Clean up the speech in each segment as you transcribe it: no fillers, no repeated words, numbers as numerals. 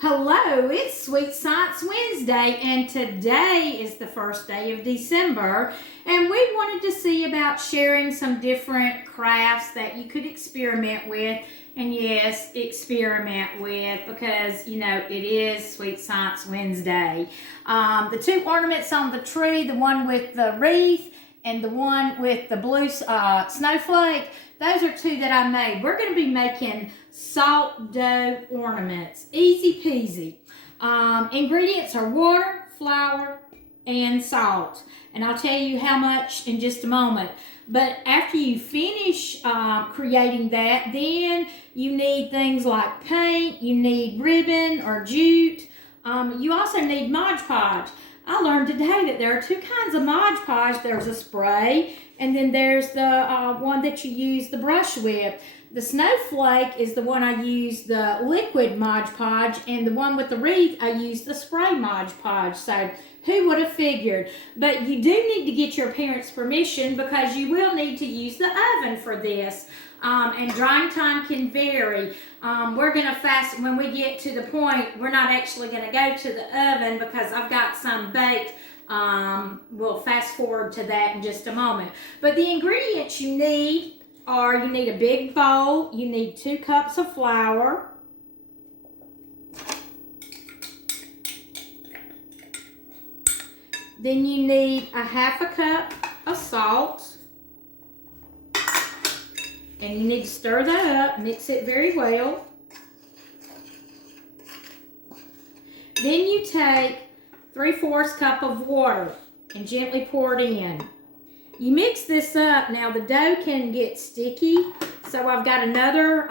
Hello, it's Sweet Science Wednesday, and today is the first day of December, and we wanted to see about sharing some different crafts that you could experiment with, and yes, experiment with, because, you know, it is Sweet Science Wednesday. The two ornaments on the tree, the one with the wreath and the one with the blue snowflake, those are two that I made. We're going to be making salt dough ornaments. Easy peasy. Ingredients are water, flour, and salt. And I'll tell you how much in just a moment. But after you finish creating that, then you need things like paint, you need ribbon or jute. You also need Mod Podge. I learned today that there are two kinds of Mod Podge. There's a spray, and then there's the one that you use the brush with. The snowflake is the one I use the liquid Mod Podge, and the one with the wreath, I use the spray Mod Podge. So who would have figured? But you do need to get your parents' permission because you will need to use the oven for this. And drying time can vary. We're going to fast, when we get to the point, we're not actually going to go to the oven because I've got some baked. We'll fast forward to that in just a moment. But the ingredients you need are, you need a big bowl, you need 2 cups of flour, then you need a 1/2 cup of salt, and you need to stir that up, mix it very well. Then you take 3/4 cup of water and gently pour it in. You mix this up. Now the dough can get sticky, so I've got another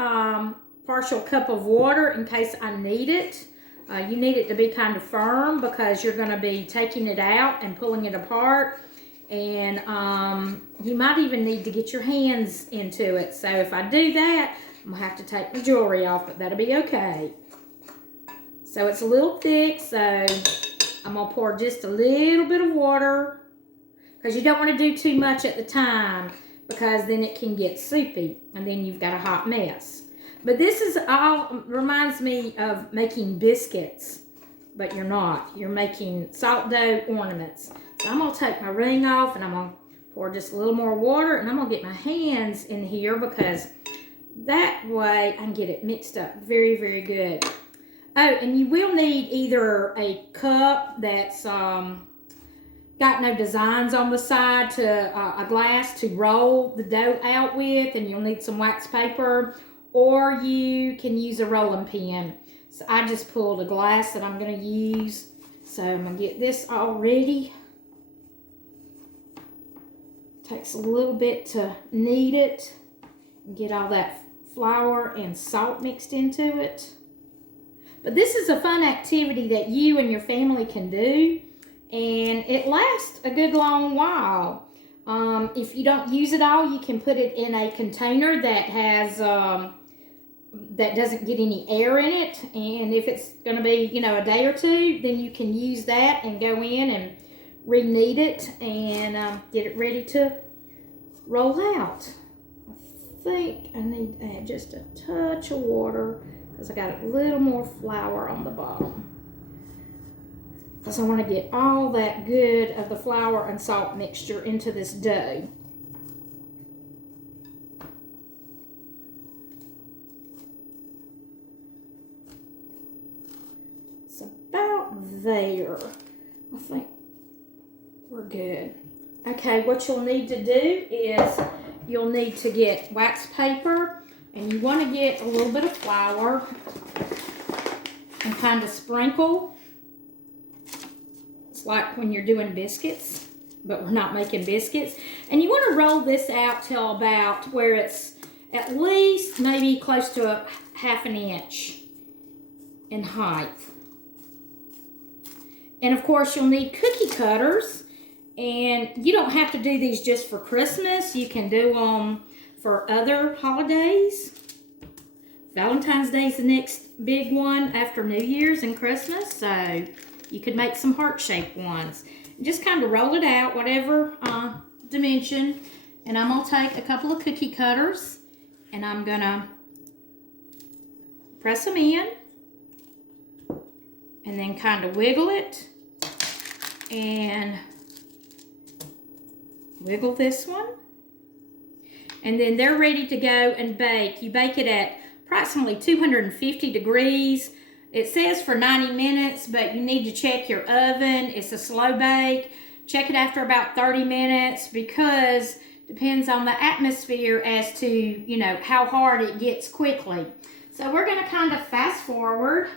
partial cup of water in case I need it. You need it to be kind of firm because you're going to be taking it out and pulling it apart. And you might even need to get your hands into it. So if I do that, I'm going to have to take my jewelry off, but that'll be okay. So it's a little thick, so I'm going to pour just a little bit of water because you don't want to do too much at the time because then it can get soupy and then you've got a hot mess. But this is all, reminds me of making biscuits, but you're not. You're making salt dough ornaments. So I'm going to take my ring off and I'm going to pour just a little more water and I'm going to get my hands in here because that way I can get it mixed up very, very good. Oh, and you will need either a cup that's got no designs on the side to a glass to roll the dough out with, and you'll need some wax paper, or you can use a rolling pin. So I just pulled a glass that I'm going to use. So I'm going to get this all ready. Takes a little bit to knead it and get all that flour and salt mixed into it. But this is a fun activity that you and your family can do, and it lasts a good long while. If you don't use it all, you can put it in a container that has that doesn't get any air in it, and if it's going to be, you know, a day or two, then you can use that and go in and re-knead it and get it ready to roll out. I think I need to add just a touch of water because I got a little more flour on the bottom. Because I want to get all that good of the flour and salt mixture into this dough. It's about there. I think we're good. Okay, what you'll need to do is you'll need to get wax paper, and you want to get a little bit of flour and kind of sprinkle. It's like when you're doing biscuits, but we're not making biscuits. And you want to roll this out till about where it's at least maybe close to 1/2 inch in height. And of course you'll need cookie cutters, and you don't have to do these just for Christmas. You can do them for other holidays. Valentine's Day is the next big one after New Year's and Christmas, so you could make some heart-shaped ones. Just kind of roll it out, whatever dimension. And I'm going to take a couple of cookie cutters, and I'm going to press them in. and then kind of wiggle it and wiggle this one. And then they're ready to go and bake. You bake it at approximately 250 degrees. It says for 90 minutes, but you need to check your oven. It's a slow bake. Check it after about 30 minutes because depends on the atmosphere as to, you know, how hard it gets quickly. So we're going to kind of fast forward.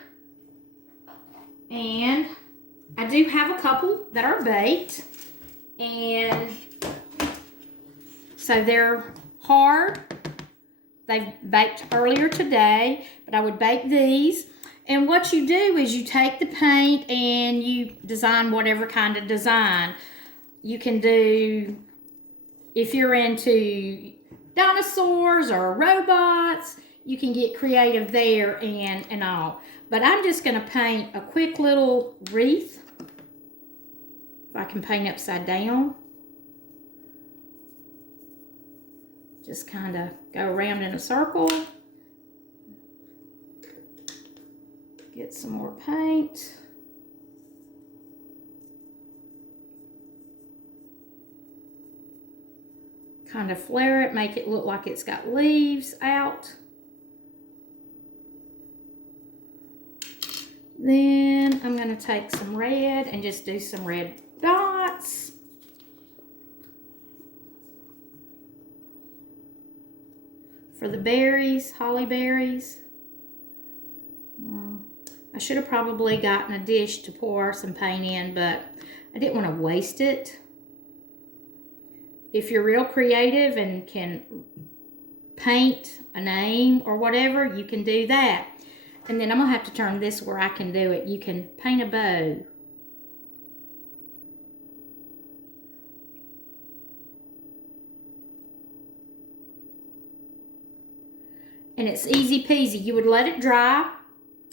And I do have a couple that are baked. And so they're hard. They've baked earlier today, but I would bake these. And what you do is you take the paint and you design whatever kind of design. You can do, if you're into dinosaurs or robots, you can get creative there and all. But I'm just going to paint a quick little wreath. If I can paint upside down. Just kind of go around in a circle. Get some more paint. Kind of flare it, make it look like it's got leaves out. Then I'm going to take some red and just do some red dots. For the berries, holly berries. I should have probably gotten a dish to pour some paint in, but I didn't want to waste it. If you're real creative and can paint a name or whatever, you can do that. And then I'm going to have to turn this where I can do it. You can paint a bow. And it's easy peasy. You would let it dry.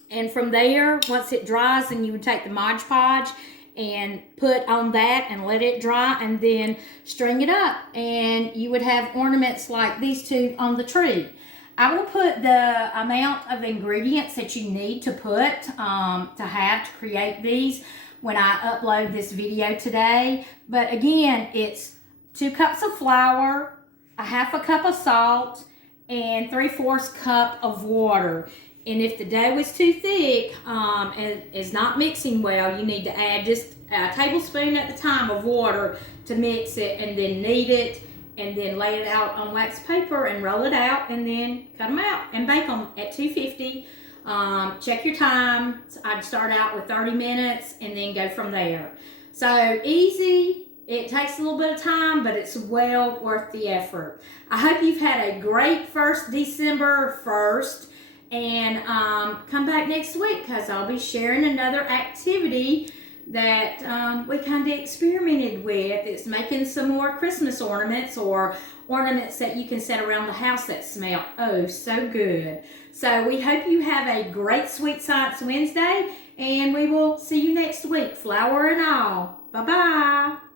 And from there, once it dries, then you would take the Mod Podge and put on that and let it dry and then string it up. And you would have ornaments like these two on the tree. I will put the amount of ingredients that you need to put to create these when I upload this video today. But again, it's 2 cups of flour, a half a cup of salt, and 3/4 cup of water. And if the dough is too thick and is not mixing well, you need to add just a tablespoon at the time of water to mix it, and then knead it, and then lay it out on wax paper and roll it out, and then cut them out and bake them at 250. Check your time. I'd start out with 30 minutes and then go from there. So easy. It takes a little bit of time, but it's well worth the effort. I hope you've had a great first December 1st. And come back next week because I'll be sharing another activity that we kind of experimented with. It's making some more Christmas ornaments or ornaments that you can set around the house that smell oh so good. So we hope you have a great Sweet Science Wednesday, and we will see you next week, flour and all. Bye-bye.